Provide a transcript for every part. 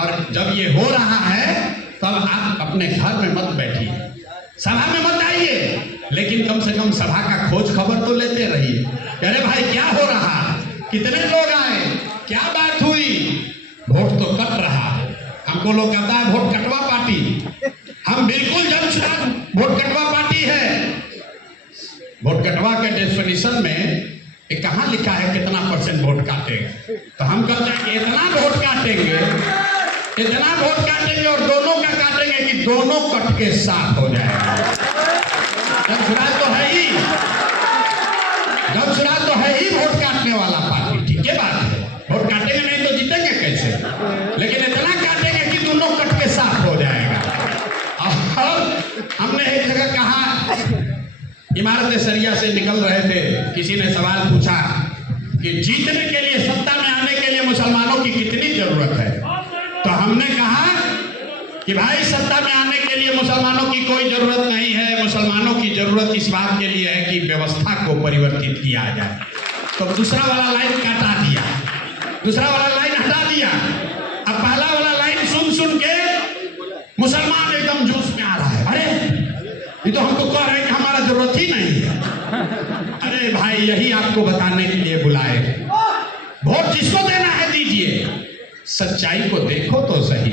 और जब ये हो रहा है तब आप अपने घर में मत बैठिए, सभा में मत आइए, लेकिन कम से कम सभा का खोज खबर तो लेते रहिए। अरे भाई क्या हो रहा, कितने लोग आए, क्या बात हुई। वोट तो कट रहा है, हमको लोग कहता है वोट कटवा पार्टी। हम बिल्कुल जमशेद वोट कटवा पार्टी है। वोट कटवा के डेफिनेशन में कहाँ लिखा है कितना % वोट काटेगा, तो हम कहते हैं इतना वोट काटेंगे, इतना वोट काटेंगे और दोनों का काटेंगे कि दोनों कट के साथ हो जाएगा। जमशेद तो है ही, जमशेद तो है ही वोट काटने वाला पार्टी, ठीक है बात है। वोट काटेंगे नहीं तो जीतेंगे कैसे, लेकिन इतना काटेंगे कि दोनों कट के साथ हो जाएगा। और हमने एक जगह कहा, इमारत सरिया से निकल रहे थे, किसी ने सवाल पूछा कि जीतने के लिए, सत्ता में आने के लिए मुसलमानों की कितनी जरूरत है। तो हमने कहा कि भाई सत्ता में आने के लिए मुसलमानों की कोई जरूरत नहीं है, मुसलमानों की जरूरत इस बात के लिए है कि व्यवस्था को परिवर्तित किया जाए। तो दूसरा वाला लाइन काटा दिया, दूसरा वाला लाइन हटा दिया। अब पहला वाला लाइन सुन सुन के मुसलमान एकदम जोश में आ रहा है, अरे ये तो हमको कह रहे हैं कि हमारा जरूरत ही नहीं है। अरे भाई यही आपको बताने के लिए बुलाए, वोट जिसको देना है दीजिए, सच्चाई को देखो तो सही।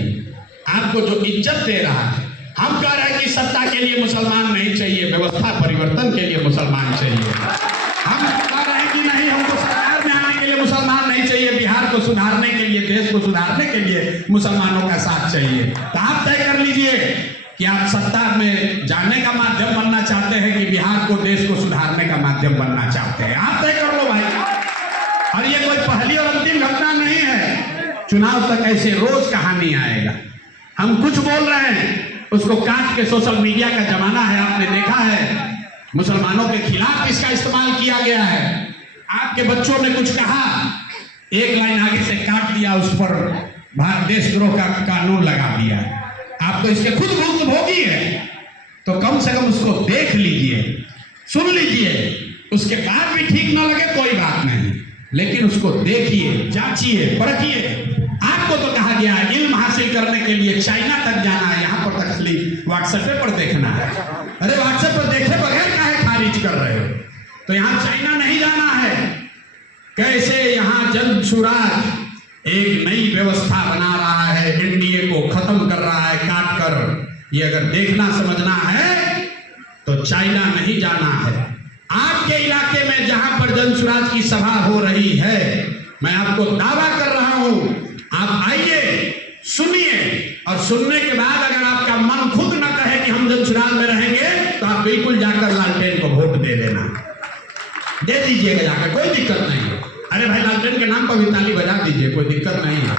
आपको जो इज्जत दे रहा है, हम कह रहे हैं कि सत्ता के लिए मुसलमान नहीं चाहिए, व्यवस्था परिवर्तन के लिए मुसलमान चाहिए। हम कह रहे हैं कि नहीं, हमको सरकार में आने के लिए मुसलमान नहीं चाहिए, बिहार को सुधारने के लिए, देश को सुधारने के लिए मुसलमानों का साथ चाहिए। तो आप तय कर लीजिए कि आप सत्ता में जाने का माध्यम बनना चाहते हैं कि बिहार को, देश को सुधारने का माध्यम बनना चाहते हैं। आप तय कर लो भाई। और ये कोई पहली और अंतिम घटना नहीं है, चुनाव तक ऐसे रोज कहानी आएगा। हम कुछ बोल रहे हैं, उसको काट के सोशल मीडिया का जमाना है, आपने देखा है मुसलमानों के खिलाफ इसका इस्तेमाल किया गया है। आपके बच्चों ने कुछ कहा, एक लाइन आगे से काट दिया, उस पर भारत देशद्रोह का कानून लगा दिया। आप तो इसके खुद भुक्तभोगी है, तो कम से कम उसको देख लीजिए, सुन लीजिए, उसके बाद भी ठीक ना लगे कोई बात नहीं, लेकिन उसको देखिए, जांचिए, परखिए। आपको तो कहा गया है इल्म हासिल करने के लिए चाइना तक जाना है, यहाँ पर तक व्हाट्सएप पर देखना है। अरे व्हाट्सएप पर देखे बगैर काहे खारिज कर रहे हो। तो यहाँ चाइना नहीं जाना है। कैसे यहाँ जन सुराज एक नई व्यवस्था बना रहा है, एनडीए को खत्म कर रहा है काट कर। ये अगर देखना समझना है तो चाइना नहीं जाना है। आपके इलाके में जहां पर जन सुराज की सभा हो रही है, मैं आपको दावा कर रहा हूं, आप आइए, सुनिए, और सुनने के बाद अगर आपका मन खुद न कहे कि हम जन सुराज में रहेंगे, तो आप बिल्कुल जाकर लालटेन को वोट दे देना, दे दीजिएगा जाकर, कोई दिक्कत नहीं है। अरे भाई लालटेन के नाम पर भी ताली बजा दीजिए, कोई दिक्कत नहीं है।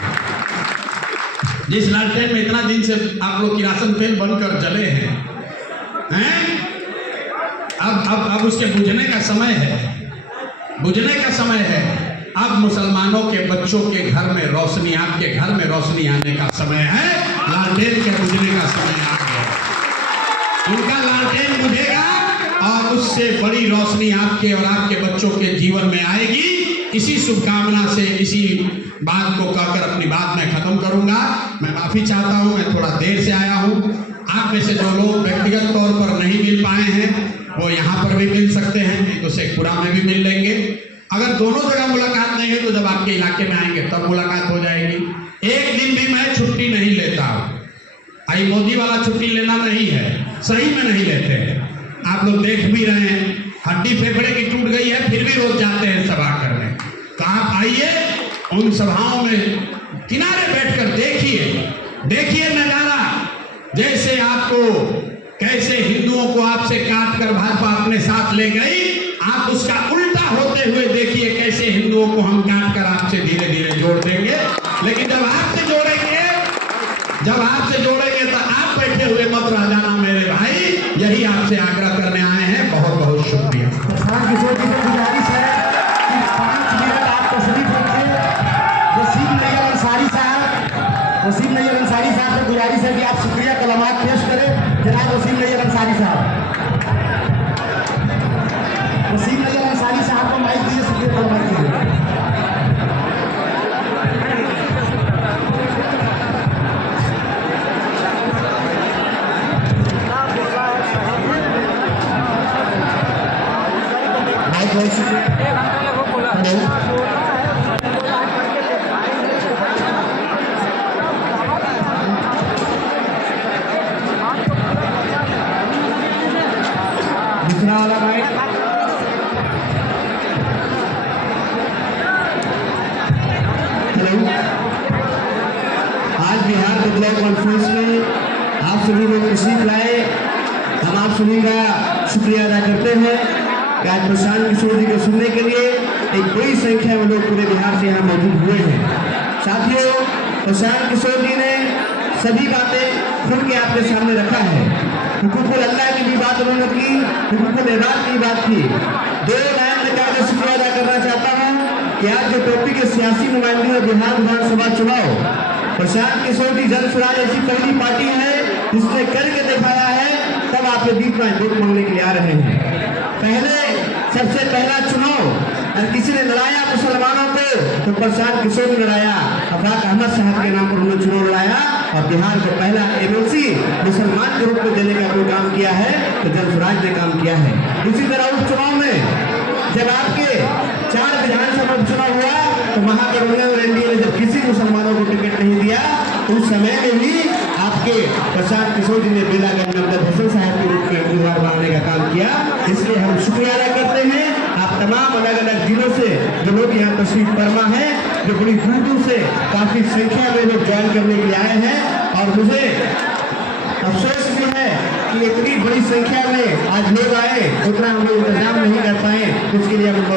जिस लालटेन में इतना दिन से आप लोग किरासन तेल बनकर जले हैं, अब उसके बुझने का समय है, बुझने का समय है। अब मुसलमानों के बच्चों के घर में रोशनी, आपके घर में रोशनी आने का समय है, लालटेन के बुझने का समय आ गया। उनका लालटेन बुझेगा और उससे बड़ी रोशनी आपके और आपके बच्चों के जीवन में आएगी। इसी शुभकामना से, इसी बात को कहकर अपनी बात मैं खत्म करूंगा। मैं माफी चाहता हूं, मैं थोड़ा देर से आया हूं। आप में से जो लोग व्यक्तिगत तौर पर नहीं मिल पाए हैं, वो यहाँ पर भी मिल सकते हैं, नहीं तो शेखपुरा में भी मिल लेंगे। अगर दोनों जगह मुलाकात नहीं है तो जब आपके इलाके में आएंगे तब मुलाकात हो जाएगी। एक दिन भी मैं छुट्टी नहीं लेता हूँ। आई मोदी वाला छुट्टी लेना नहीं है, सही में नहीं लेते हैं। आप लोग देख भी रहे हैं, हड्डी फेफड़े की टूट गई है, फिर भी रोज जाते हैं सभा करने। तो आप आइए, उन सभाओं में किनारे बैठकर देखिए, देखिए नजारा। जैसे आपको, कैसे हिंदुओं को आपसे काट कर भाजपा अपने साथ ले गई, आप उसका उल्टा होते हुए देखिए, कैसे हिंदुओं को हम काट कर आपसे धीरे धीरे जोड़ देंगे। लेकिन जब आपसे जोड़ेंगे, जब आपसे जोड़ेंगे तो आप बैठे हुए मत रह जाना मेरे भाई। यही आपसे आग्रह करने आए हैं। बहुत बहुत शुक्रिया। प्रशांत किशोर जी से गुजारिश है कि 5 मिनट आप तशरीफ रखिए। वसीम नैयर अंसारी साहब से गुजारिश है कि आप शुक्रिया कलमात पेश करें। जनाब वसीम नैयर अंसारी साहब, वसीम नैयर अंसारी साहब को माइक दिए, शुक्रिया कलमात कीजिए। ब्लॉक कॉन्फ्रेंस में आप सभी लोग तशरीफ लाए। हम आप सभी का शुक्रिया अदा करते हैं कि आज प्रशांत किशोर जी को सुनने के लिए एक बड़ी संख्या में लोग पूरे बिहार से यहाँ मौजूद हुए हैं। साथियों, प्रशांत किशोर जी ने सभी बातें खुल के आपके सामने रखा है। हुकूकुल अल्लाह की भी बात उन्होंने की, हुकूकुल इबाद की बात की। दो लाइन में कहकर शुक्रिया अदा करना चाहता हूँ कि आज जो टोपी के सियासी नुमाइंदे हैं बिहार विधानसभा चुनाव, प्रशांत किशोर जी जन स्वराज ऐसी पहली पार्टी है जिसने करके दिखाया है, तब आपके बीच में वोट मांगने के लिए आ रहे हैं। पहले सबसे पहला चुनाव अगर किसी ने लड़ाया मुसलमानों को तो प्रशांत किशोर ने लड़ाया। अफाक अहमद साहब के नाम पर उन्होंने चुनाव लड़ाया और बिहार को पहला एमएलसी मुसलमान के रूप में देने का कोई काम किया है तो जन स्वराज ने काम किया है। इसी तरह उस चुनाव में जब आपके 4 विधानसभा चुनाव हुआ तो महागठबंधन और एनडीए ने जब किसी मुसलमानों को टिकट नहीं दिया तो उस समय में भी आपके प्रशांत किशोर जी ने बेलागंज में अमजद हसन साहब के रूप में उम्मीदवार बनाने का काम किया। इसलिए हम शुक्रिया अदा करते हैं आप तमाम अलग अलग जिलों से जो लोग यहाँ तशरीफ फरमा है, जो बड़ी दूर दूर से काफी संख्या में लोग ज्वाइन करने के लिए आए हैं। और मुझे अफसोस भी है कि इतनी बड़ी संख्या में आज लोग आए, उतना हम लोग इंतजाम नहीं कर पाए, इसके लिए हम लोग